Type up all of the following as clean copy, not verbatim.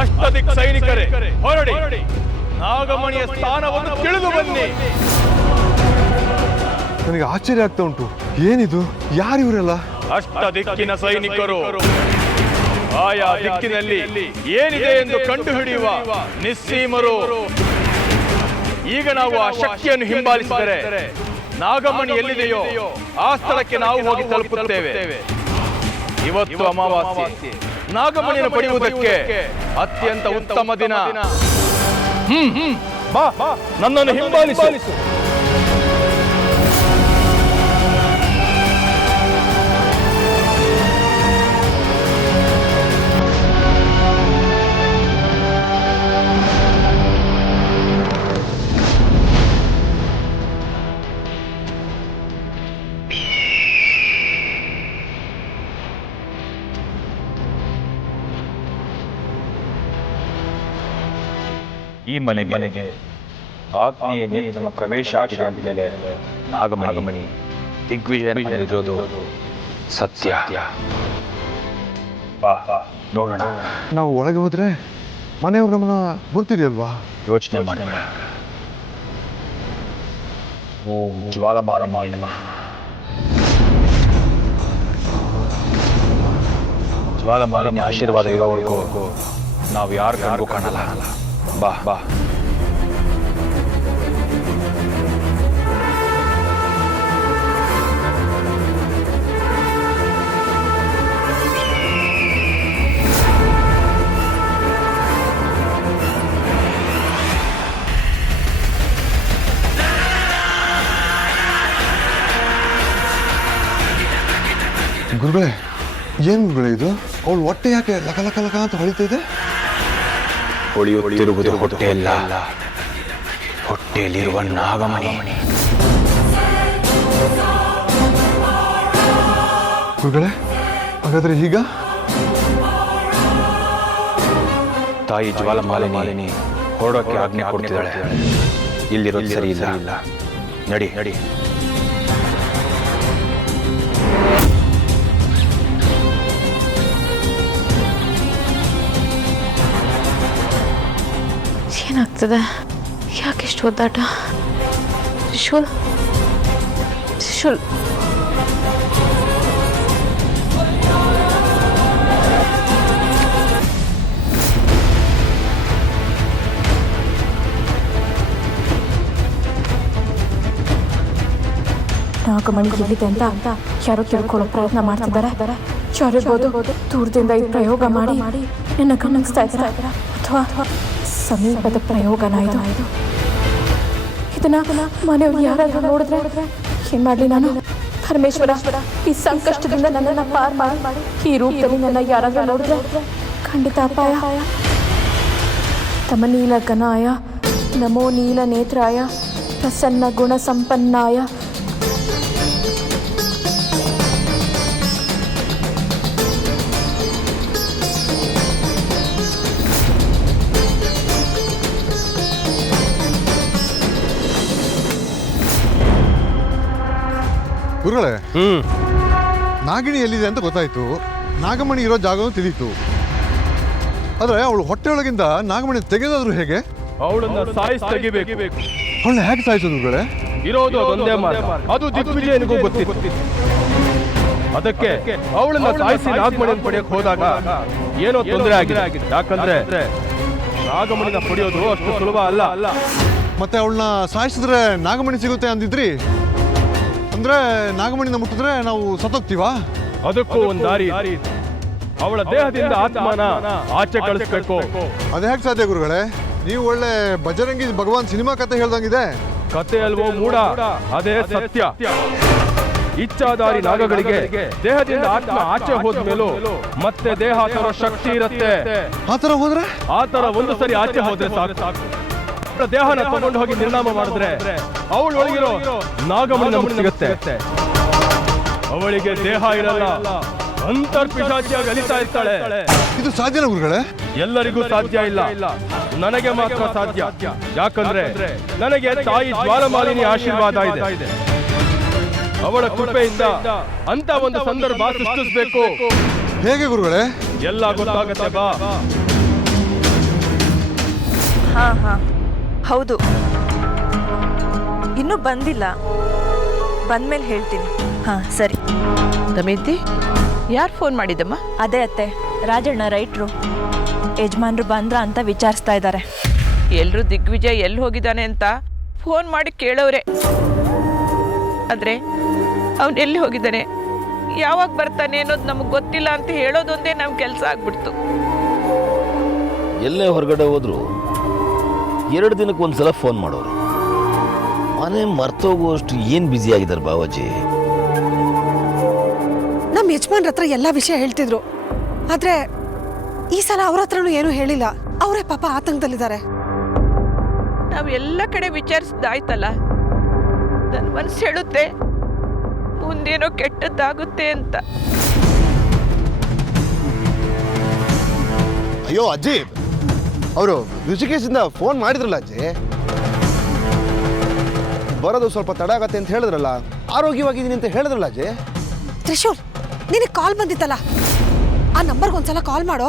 ಅಷ್ಟದಿಕ್ ಸೈನಿಕರೇ ಹೊರಡಿ, ನಾಗಮಣಿಯ ಸ್ಥಾನವನ್ನು ತಿಳಿದು ಬನ್ನಿ. ನನಗೆ ಆಶ್ಚರ್ಯ ಆಗ್ತಾ ಉಂಟು. ಏನಿದು? ಯಾರು ಇವರೆಲ್ಲ? ಅಷ್ಟದಿಕ್ಕಿನ ಸೈನಿಕರು. ಆಯಾ ದಿಕ್ಕಿನಲ್ಲಿ ಏನಿದೆ ಎಂದು ಕಂಡುಹಿಡಿಯುವ ನಿಸ್ಸೀಮರು. ಈಗ ನಾವು ಆ ಶಕ್ತಿಯನ್ನು ಹಿಂಬಾಲಿಸಿದರೆ ನಾಗಮಣಿ ಎಲ್ಲಿದೆಯೋ ಆ ಸ್ಥಳಕ್ಕೆ ನಾವು ಹೋಗಿ ತಲುಪುತ್ತೇವೆ. ಇವತ್ತು ಅಮಾವಾಸ್ಯೆ. ನಾಗಮಣಿಯನ್ನು ಪಡೆಯುವುದಕ್ಕೆ ಅತ್ಯಂತ ಉತ್ತಮ ದಿನ. ಬಾ, ನನ್ನನ್ನು ಹಿಂಬಾಲಿಸು. ಈ ಮನೆಗೆ ಆಗ್ನೇಯ ನೇತ್ರ ಪ್ರವೇಶ ಆಗಿದೆ. ನಾಗಮಣಿ ದಿಗ್ವಿಜಯ ಇರೋದು ಸತ್ಯ. ಬಾ, ನೋಡೋಣ. ನಾವು ಒಳಗೆ ಹೋದ್ರೆ ಮನೆಯವ್ರ ಗಮನ ಬರ್ತಿದೆಯಲ್ವಾ? ಯೋಚನೆ ಮಾಡೋಣ. ಓಂ ಜ್ವಾಲಮಾಲಮಾಯ ನಮಃ. ಜ್ವಾಲಮಾಲಿನಿ ಆಶೀರ್ವಾದ ಇರೋವರೆಗೂ ನಾವು ಯಾರ ಕಣ್ಗೂ ಕಾಣಲ್ಲ. ಬಾ ಬಾ. ಗುರುಗಳೇ, ಏನು ಗುರುಗಳೇ ಇದು? ಅವಳು ಹೊಟ್ಟೆ ಯಾಕೆ ಲಕ ಲಕ ಲಕ ಅಂತ ಹೊಳಿತಾ ಇದೆ? ಹೊಳೆಯುತ್ತಿರುವುದು ಹೊಟ್ಟೆಯಲ್ಲ, ಹೊಟ್ಟೆಯಲ್ಲಿರುವ ನಾಗಮಣಿ. ಗುರುಗಳೇ, ಹಾಗಾದ್ರೆ ಈಗ ತಾಯಿ ಜ್ವಾಲಮಾಲಿನಿ ಹೊರಡೋಕ್ಕೆ ಆಜ್ಞೆ ಕೊಡ್ತಿದ್ದಾಳೆ. ಇಲ್ಲಿರೋದು ಸರಿ ಇಲ್ಲ. ನಡಿ ನಡಿ. ಏನಾಗ್ತದೆ? ಯಾಕೆಷ್ಟು ಒದ್ದಾಟ? ತ್ರಿಶೂಲ್, ತ್ರಿಶೂಲ್, ನಾಗಮಣಿ ಎಲ್ಲಿದೆ ಅಂತ ಯಾರೋ ತಿಳ್ಕೊಳ್ಳೋ ಪ್ರಯತ್ನ ಮಾಡ್ತಿದ್ದಾರೆ. ಯಾರಿರ್ಬೋದು ದೂರದಿಂದ ಈ ಪ್ರಯೋಗ ಮಾಡಿ ನನ್ನ ಗಮನಿಸ್ತಾ ಇದ್ದಾರೆ, ಅಥವಾ ಸಮೀಪದ ಪ್ರಯೋಗನ ಇದು. ಇದನ್ನ ಮನೆಯವ್ರು ಯಾರಾದ್ರೂ ನೋಡಿದ್ರೆ ಏನ್ ಮಾಡ್ಲಿ ನಾನು? ಪರಮೇಶ್ವರ, ಈ ಸಂಕಷ್ಟದಿಂದ ನನ್ನನ್ನು ಪಾರ್ ಮಾಡಿ ಈ ರೂಪದಲ್ಲಿ ನನ್ನ ಯಾರಾದ್ರೂ ನೋಡಿದ್ರೆ ಖಂಡಿತ ಅಪಾಯ. ತಮ ನೀಲ ಗನಾಯ ನಮೋ ನೀಲ ನೇತ್ರಾಯ ಪ್ರಸನ್ನ ಗುಣ ಸಂಪನ್ನಾಯ. ಗುರುಗಳೇ, ನಾಗಿಣಿ ಎಲ್ಲಿದೆ ಅಂತ ಗೊತ್ತಾಯ್ತು, ನಾಗಮಣಿ ಇರೋ ಜಾಗವನ್ನು ತಿಳಿಯಿತು. ಆದ್ರೆ ಅವಳು ಹೊಟ್ಟೆಯೊಳಗಿಂದ ನಾಗಮಣಿ ತೆಗೆದಾದ್ರು ಹೇಗೆ? ಅವಳನ್ನ ತೆಗಿಬೇಕು. ಅವಳನ್ನ ಹೇಗೆ ಸಾಯಿಸೋದು ಗುರುಗಳೇ? ಇರೋದು ಅದೊಂದೇ ಮಾರ್ಗ, ಅದು ದಿಗ್ವಿಜಯನಿಗೂ ಗೊತ್ತಿತ್ತು. ಅದಕ್ಕೆ ಅವಳನ್ನ ಸಾಯಿಸಿ ನಾಗಮಣಿಯನ್ನು ಪಡೆಯಕ್ಕೆ ಹೋದಾಗ ಏನೋ ತೊಂದರೆ ಆಗಿದೆ. ಯಾಕಂದ್ರೆ ನಾಗಮಣಿನ ಪಡೆಯೋದು ಅಷ್ಟು ಸುಲಭ ಅಲ್ಲ. ಮತ್ತೆ ಅವಳನ್ನ ಸಾಯಿಸಿದ್ರೆ ನಾಗಮಣಿ ಸಿಗುತ್ತೆ ಅಂದಿದ್ರಿ. ಅಂದ್ರೆ ನಾಗಮಣಿನ ಮುಟ್ಟಿದ್ರೆ ನಾವು ಸತ್ತೋಗ್ತೀವಾ? ಅದಕ್ಕೂ ಒಂದು ದಾರಿ. ಅವಳ ದೇಹದಿಂದ ಆತ್ಮನ ಆಚೆ ಕಳಿಸ್ಬೇಕು. ಅದೇ ಹೇಗೆ ಸಾಧ್ಯ ಗುರುಗಳೇ? ನೀವು ಒಳ್ಳೆ ಬಜರಂಗಿ ಭಗವಾನ್ ಸಿನಿಮಾ ಕತೆ ಹೇಳ್ದಂಗಿದೆ. ಕತೆ ಅಲ್ವೋ ಮೂಡ, ಅದೇ ಸತ್ಯ. ಇಚ್ಛಾಧಾರಿ ನಾಗಗಳಿಗೆ ದೇಹದಿಂದ ಆತ್ಮ ಆಚೆ ಹೋದ್ಮೇಲೂ ಮತ್ತೆ ದೇಹ ತರೋ ಶಕ್ತಿ ಇರುತ್ತೆ. ಆತರ ಹೋದ್ರೆ? ಆತರ ಒಂದು ಸರಿ ಆಚೆ ಹೋದ್ರೆ ಸಾಕು. ದೇಹನ ತಗೊಂಡು ಹೋಗಿ ನಿರ್ನಾಮ ಮಾಡಿದ್ರೆ ಅವಳೊಳಗಿರೋ ನಾಗಮಣಿ ನಮಗೆ ಸಿಗುತ್ತೆ. ಅವಳಿಗೆ ದೇಹ ಇರಲ್ಲ, ಅಂತರ್ಪಿಶಾಚಿಯಾಗಿ ಅಲಿತಾ ಇರ್ತಾಳೆ. ಇದು ಸಾಧ್ಯನ ಗುರುಗಳೇ? ಎಲ್ಲರಿಗೂ ಸಾಧ್ಯ ಇಲ್ಲ, ನನಗೆ ಮಾತ್ರ ಸಾಧ್ಯ. ಯಾಕಂದ್ರೆ ನನಗೆ ತಾಯಿ ಜ್ವಾಲಮಾಲಿನಿ ಆಶೀರ್ವಾದ ಇದೆ. ಅವಳ ಕೃಪೆಯಿಂದ ಅಂತ ಒಂದು ಸಂದರ್ಭ ಸೃಷ್ಟಿಸಬೇಕು. ಹೇಗೆ ಗುರುಗಳೇ? ಎಲ್ಲ ಗೊತ್ತಾಗತ್ತೆ ಬಾ. ಹಾಂ ಹೌದು, ಇನ್ನೂ ಬಂದಿಲ್ಲ. ಬಂದ್ಮೇಲೆ ಹೇಳ್ತೀನಿ. ಹಾಂ ಸರಿ. ದಮಯಂತಿ, ಯಾರು ಫೋನ್ ಮಾಡಿದ್ದಮ್ಮ? ಅದೇ ಅತ್ತೆ, ರಾಜಣ್ಣ ರೈಟ್ರು. ಯಜಮಾನ್ರು ಬಂದ್ರ ಅಂತ ವಿಚಾರಿಸ್ತಾ ಇದ್ದಾರೆ. ಎಲ್ಲರೂ ದಿಗ್ವಿಜಯ್ ಎಲ್ಲಿ ಹೋಗಿದ್ದಾನೆ ಅಂತ ಫೋನ್ ಮಾಡಿ ಕೇಳೋರೆ. ಆದರೆ ಅವನು ಎಲ್ಲಿ ಹೋಗಿದ್ದಾನೆ, ಯಾವಾಗ ಬರ್ತಾನೆ ಅನ್ನೋದು ನಮಗೆ ಗೊತ್ತಿಲ್ಲ ಅಂತ ಹೇಳೋದೊಂದೇ ನಮ್ಮ ಕೆಲಸ ಆಗ್ಬಿಡ್ತು. ಎಲ್ಲೇ ಹೊರಗಡೆ ಹೋದ್ರು 2 ದಿನಕ್ಕೆ ಒಂದ್ಸಲ ಫೋನ್ ಮಾಡೋರು. ಮನೆ ಮರ್ತೋಗುವಷ್ಟು ಏನು ಬ್ಯುಸಿ ಆಗಿದ್ದಾರೆ ಬಾವಾಜಿ. ನಮ್ಮ ಯಜಮಾನ್ರ ಹತ್ರ ಎಲ್ಲ ವಿಷಯ ಹೇಳ್ತಿದ್ರು, ಆದ್ರೆ ಈ ಸಲ ಅವ್ರ ಹತ್ರನೂ ಏನೂ ಹೇಳಿಲ್ಲ. ಅವರೇ ಪಾಪ ಆತಂಕದಲ್ಲಿದ್ದಾರೆ. ನಾವು ಎಲ್ಲ ಕಡೆ ವಿಚಾರಿಸಿದಾಯ್ತಲ್ಲ, ನನ್ನ ಮನಸ್ಸು ಹೇಳುತ್ತೆ ಮುಂದೇನೋ ಕೆಟ್ಟದ್ದಾಗುತ್ತೆ ಅಂತ. ಅಯ್ಯೋ ಅಜ್ಜಿ, ಅವರು ಋಷಿಕೇಶಿಂದ ಫೋನ್ ಮಾಡಿದ್ರಲ್ಲ ಅಜ್ಜಿ, ಬರೋದು ಸ್ವಲ್ಪ ತಡ ಆಗತ್ತೆ ಅಂತ ಹೇಳಿದ್ರಲ್ಲ, ಆರೋಗ್ಯವಾಗಿದ್ದೀನಿ ಅಂತ ಹೇಳಿದ್ರಲ್ಲ ಅಜ್ಜಿ. ತ್ರಿಶೂಲ್, ನಿನಗೆ ಕಾಲ್ ಬಂದಿತ್ತಲ್ಲ, ಆ ನಂಬರ್ಗೆ ಒಂದ್ಸಲ ಕಾಲ್ ಮಾಡೋ.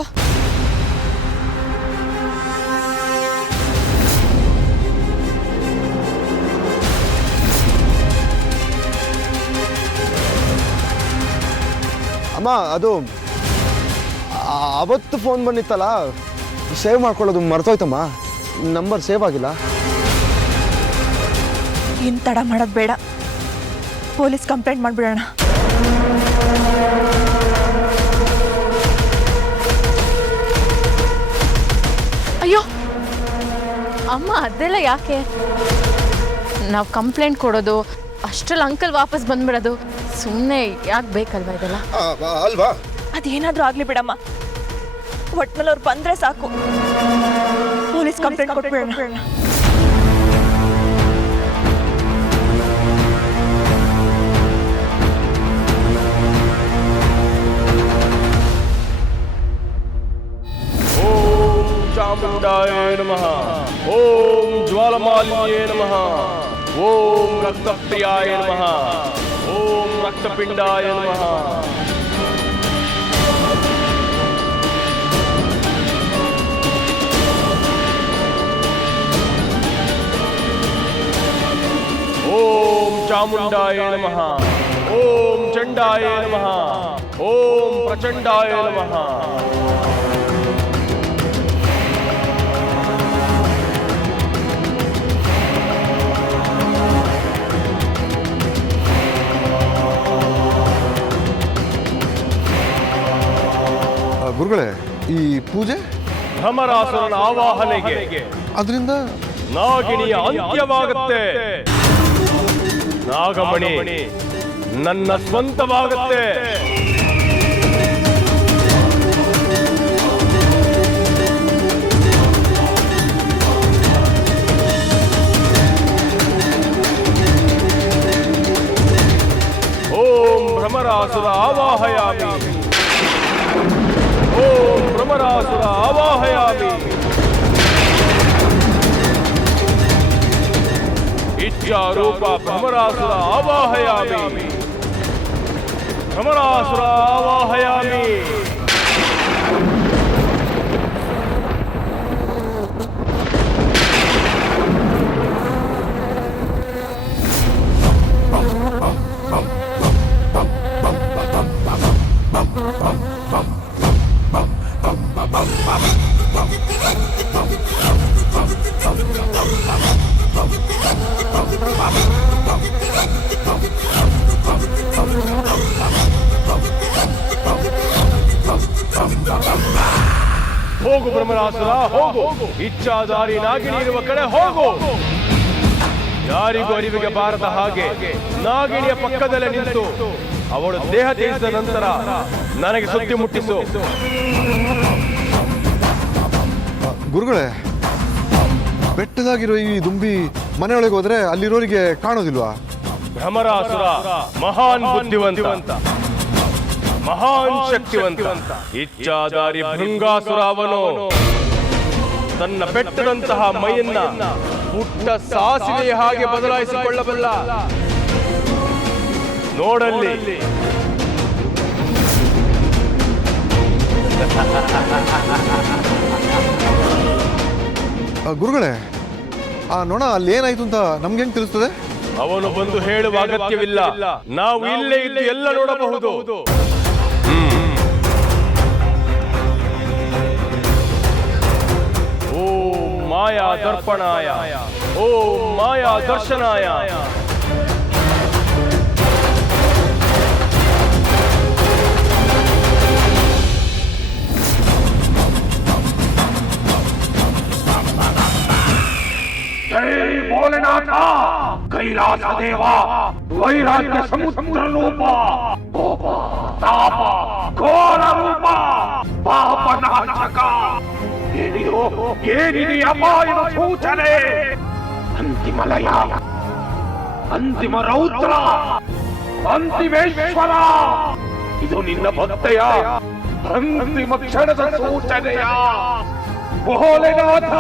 ಅಮ್ಮ, ಅದು ಅವತ್ತು ಫೋನ್ ಬಂದಿತ್ತಲ್ಲ, ಸೇವ್ ಮಾಡ್ಕೊಳ್ಳೋದು ಮರ್ತೋಯ್ತಮ್ಮ. ನಂಬರ್ ಸೇವ್ ಆಗಿಲ್ಲ. ಇನ್ನು ತಡ ಮಾಡೋದು ಬೇಡ, ಪೊಲೀಸ್ ಕಂಪ್ಲೇಂಟ್ ಮಾಡಿಬಿಡೋಣ. ಅಯ್ಯೋ ಅಮ್ಮ, ಅದೆಲ್ಲ ಯಾಕೆ? ನಾವು ಕಂಪ್ಲೇಂಟ್ ಕೊಡೋದು, ಅಷ್ಟ್ರಲ್ಲಿ ಅಂಕಲ್ ವಾಪಸ್ ಬಂದ್ಬಿಡೋದು, ಸುಮ್ಮನೆ ಯಾಕೆ ಬೇಕಲ್ವಾ ಇದೆಲ್ಲ? ಅಲ್ವಾ? ಅದೇನಾದರೂ ಆಗಲಿ ಬಿಡಮ್ಮ, ಒಟ್ನಲ್ಲಿ ಅವ್ರು ಬಂದರೆ ಸಾಕು. Police complaint ಕೊಟ್ಬಿಡೋಣ. ಚಾಮುಂಡಾಯ ನಮಃ. ಓಂ ಜ್ವಾಲಮಾಲಿನ್ಯೇ ನಮಃ. ಓಂ ರಕ್ತಪ್ರಿಯಾಯ ನಮಃ. ಓಂ ರಕ್ತಪಿಂಡಾಯ ನಮಃ. ಓಂ ಚಾಮುಂಡಾಯ ನಮಃ. ಓಂ ಚಂಡಾಯ ನಮಃ. ಓಂ ಪ್ರಚಂಡಾಯ ನಮಃ. ಗುರುಗಳೇ, ಈ ಪೂಜೆ ಭ್ರಮರಾಸುರನ ಆವಾಹನೆಗೆ ಅದರಿಂದ ನಾಗಿಣಿಯ ಅಂತ್ಯವಾಗುತ್ತೆ. ನಾಗಮಣಿ ನನ್ನ ಸ್ವಂತವಾಗುತ್ತೆ. ಓಂ ಭ್ರಮರಾಸುರ ಆವಾಹಯಾಮಿ. ಓಂ ಭ್ರಮರಾಸುರ ಆವಾಹಯಾಮಿ. ಇಚ್ಛಾರೂಪ ಭ್ರಮರಾಸುರ ಆವಾಹಯಾಮಿ. ಭ್ರಮರಾಸುರ ಆವಾಹಯಾಮಿ. ಹೋಗು ಬ್ರಹ್ಮರಾಸುರ, ಹೋಗು. ಇಚ್ಛಾಧಾರಿ ನಾಗಿಣಿ ಇರುವ ಕಡೆ ಹೋಗು. ಯಾರಿಗೂ ಅರಿವಿಗೆ ಬಾರದ ಹಾಗೆ ನಾಗಿಣಿಯ ಪಕ್ಕದಲ್ಲೇ ನಿಂತು ಅವಳು ದೇಹ ತ್ಯಜಿಸಿದ ನಂತರ ನನಗೆ ಸುದ್ದಿ ಮುಟ್ಟಿಸು. ಗುರುಗಳೇ, ಬೆಟ್ಟದಾಗಿರೋ ಈ ದುಂಬಿ ಮನೆಯೊಳಗೆ ಹೋದ್ರೆ ಅಲ್ಲಿರೋರಿಗೆ ಕಾಣೋದಿಲ್ವಾ? ಭ್ರಮರಾಸುರ ಮಹಾನ್ ಬುದ್ಧಿವಂತ, ಮಹಾನ್ ಶಕ್ತಿವಂತ. ಇಚ್ಛಾಧಾರಿ ಭೃಂಗಾಸುರ ಅವನು ತನ್ನ ಬೆಟ್ಟದಂತಹ ಮೈಯನ್ನ ಪುಟ್ಟ ಸಾಸಿವೆಯ ಹಾಗೆ ಬದಲಾಯಿಸಿಕೊಳ್ಳಬಲ್ಲ. ನೋಡಲ್ಲಿ ಗುರುಗಳೇ, ಆ ನೊಣ ಅಲ್ಲಿ ಏನಾಯ್ತು ಅಂತ ನಮ್ಗೆ ಹೆಂಗ್ ತಿಳಿಸ್ತದೆ? ಅವನು ಬಂದು ಹೇಳುವ ಅಗತ್ಯವಿಲ್ಲ. ನಾವು ಇಲ್ಲೇ ಇದ್ದು ಎಲ್ಲ ನೋಡಬಹುದು. ಓ ಮಾಯಾ ದರ್ಪಣಾಯ, ಓ ಮಾಯಾ ದರ್ಶನಾಯ. जय भोलेनाथ, कैलास देवा, वैराग्य समुद्र रूप, कोप ताप घोर रूप, पाप नाशक, ಏನಿದು ಅಪಾಯದ ಸೂಚನೆ? ಅಂತಿಮ ಲಯ, ಅಂತಿಮ ರೌದ್ರ, ಅಂತಿಮೇಶ್ವರ, ಇದು ನಿನ್ನ ಭಕ್ತೆಯ ಅಂತಿಮ ಕ್ಷಣದ ಸೂಚನೆಯ ಭೋಲೆನಾಥ.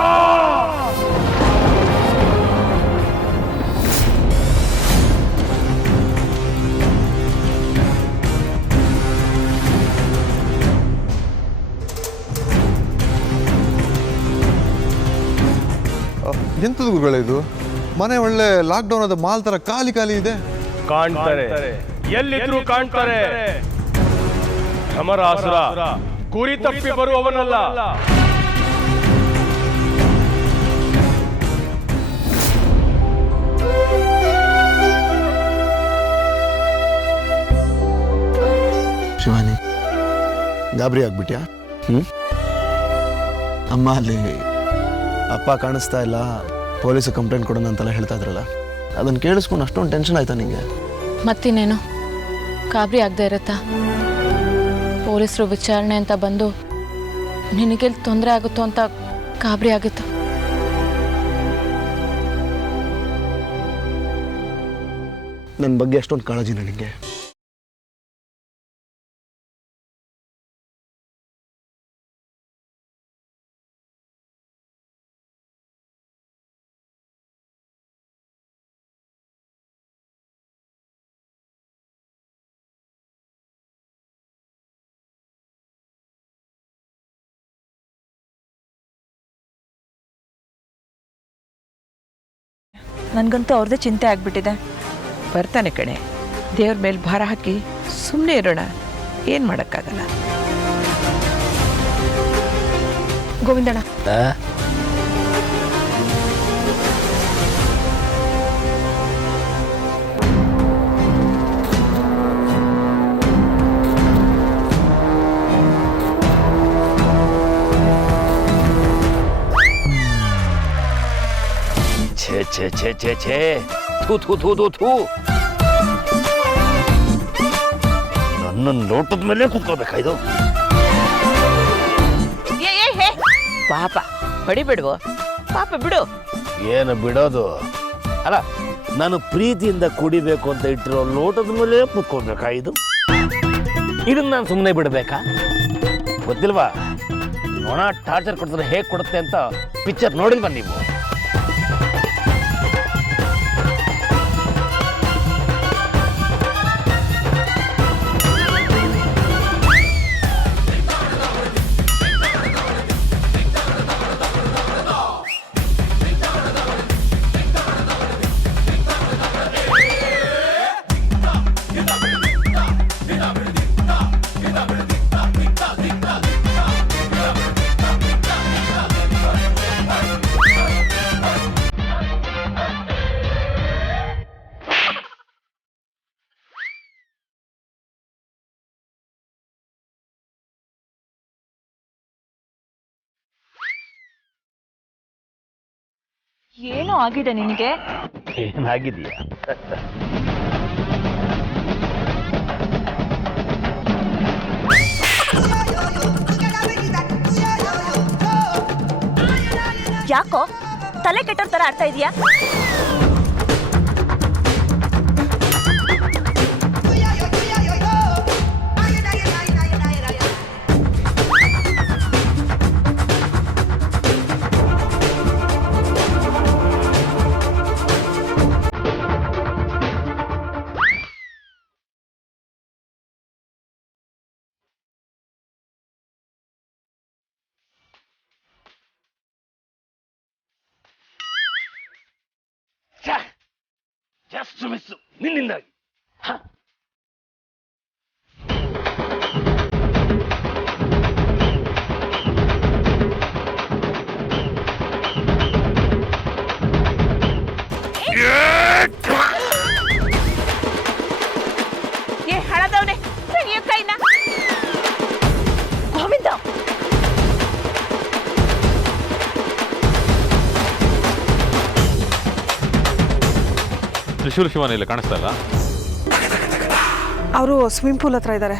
ಎಂಥದ್ದು ಗುರುಗಳೇ ಇದು? ಮನೆ ಒಳ್ಳೆ ಲಾಕ್ಡೌನ್ ಆದ ಮಾಲ್ ತರ ಖಾಲಿ ಖಾಲಿ ಇದೆ. ಕಾಣ್ತಾರೆ, ಎಲ್ಲಿದ್ರು ಕಾಣ್ತಾರೆ. ಸಮರಾಸುರ ಗುರಿ ತಪ್ಪಿ ಬರುವವನಲ್ಲ. ಶಿವಾನಿ, ಗಾಬರಿ ಆಗ್ಬಿಟ್ಯಾ? ಅಮ್ಮ ಅಲ್ಲಿ ಅಪ್ಪ ಕಾಣಿಸ್ತಾ ಇಲ್ಲ, ಪೊಲೀಸ್ ಕಂಪ್ಲೇಂಟ್ ಕೊಡೋಣ ಅಂತೆಲ್ಲ ಹೇಳ್ತಾ ಇದ್ರಲ್ಲ, ಅದನ್ನು ಕೇಳಿಸ್ಕೊಂಡು ಅಷ್ಟೊಂದು ಟೆನ್ಷನ್ ಆಯ್ತಾ ನಿಂಗೆ? ಮತ್ತಿನ್ನೇನು ಗಾಬರಿ ಆಗದೆ ಇರತ್ತಾ? ಪೊಲೀಸರು ವಿಚಾರಣೆ ಅಂತ ಬಂದು ನಿನಗೆಲ್ಲಿ ತೊಂದರೆ ಆಗುತ್ತೋ ಅಂತ ಗಾಬರಿ ಆಗುತ್ತೆ. ನನ್ನ ಬಗ್ಗೆ ಅಷ್ಟೊಂದು ಕಾಳಜಿ ನನಗೆ. ನನಗಂತೂ ಅವ್ರದ್ದೇ ಚಿಂತೆ ಆಗ್ಬಿಟ್ಟಿದೆ. ಬರ್ತಾನೆ ಕಣೆ, ದೇವ್ರ ಮೇಲೆ ಭಾರ ಹಾಕಿ ಸುಮ್ಮನೆ ಇರೋಣ, ಏನು ಮಾಡೋಕ್ಕಾಗಲ್ಲ. ಗೋವಿಂದಣ್ಣ, ಛೇ ಛೇ ಛೇ ಛೇ, ಥೂ ಥೂ ಥೂ ಥೂ ಥೂ. ನನ್ನ ಲೋಟದ ಮೇಲೆ ಕುತ್ಕೋಬೇಕಾಯ್ತು. ಪಾಪ ಹೊಡಿಬಿಡುವ, ಪಾಪ ಬಿಡು. ಏನು ಬಿಡೋದು? ಅಲ್ಲ, ನಾನು ಪ್ರೀತಿಯಿಂದ ಕುಡಿಬೇಕು ಅಂತ ಇಟ್ಟಿರೋ ಲೋಟದ ಮೇಲೆ ಕುತ್ಕೋಬೇಕಾಯ್ತು. ಇದನ್ನ ನಾನು ಸುಮ್ಮನೆ ಬಿಡಬೇಕಾ? ಗೊತ್ತಿಲ್ವಾ ನೋಣ ಟಾರ್ಚರ್ ಕೊಡ್ತಾರೆ ಹೇಗೆ ಕೊಡುತ್ತೆ ಅಂತ? ಪಿಕ್ಚರ್ ನೋಡಿಲ್ವಾ ನೀವು? ಏನೋ ಆಗಿದೆ ನಿನಗೆ? ಏನಾಗಿದೆಯಾ? ಯಾಕೋ ತಲೆ ಕೆಟ್ಟೋರ್ ತರ ಆಡ್ತಾ ಇದೀಯಾ? ಅಷ್ಟು ಮಿಸ್ಸು ನಿನ್ನಿಂದಾಗಿ. ಏ ಹಳದವನೇ ತೆಗಿಯೋ ಕೈನ. ಗೋವಿಂದ ತ್ರಿಶೂಲ್ ಶಿವನ ಇಲ್ಲ ಕಾಣಿಸ್ತಾ ಇಲ್ಲ. ಅವರು ಸ್ವಿಮ್ಮಿಂಗ್ ಪೂಲ್ ಹತ್ರ ಇದ್ದಾರೆ.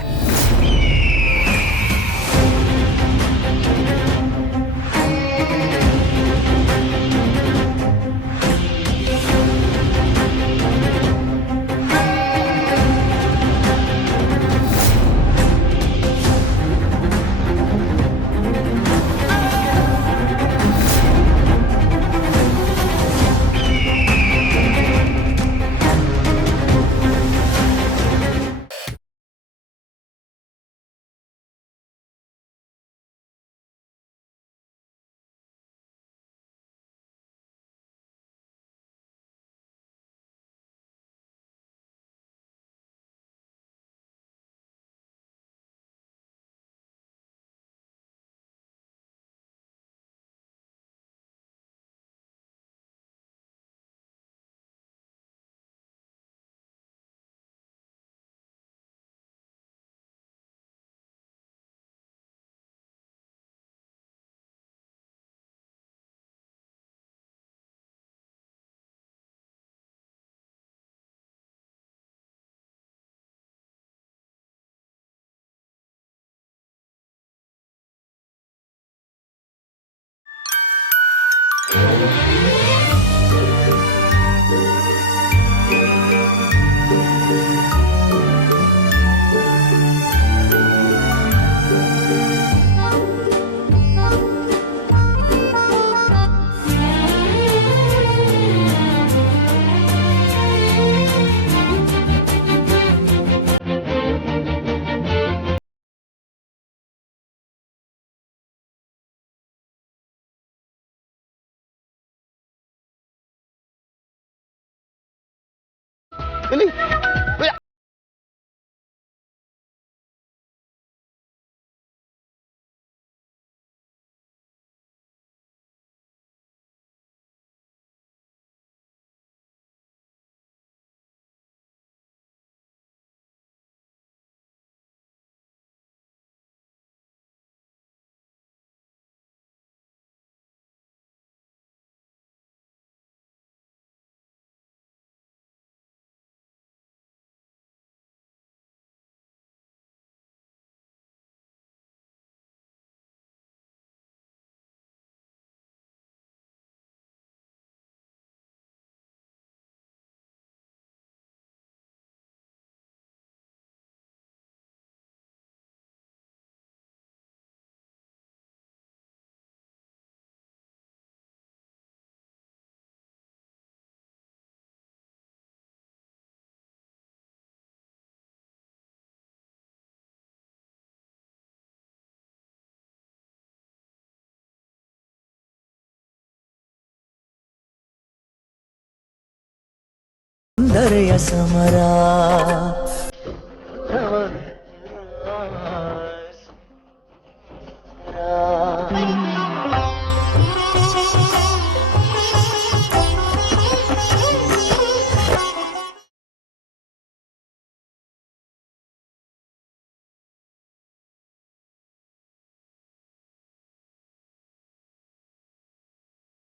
ಎಲ್ಲಿ ಸಮರ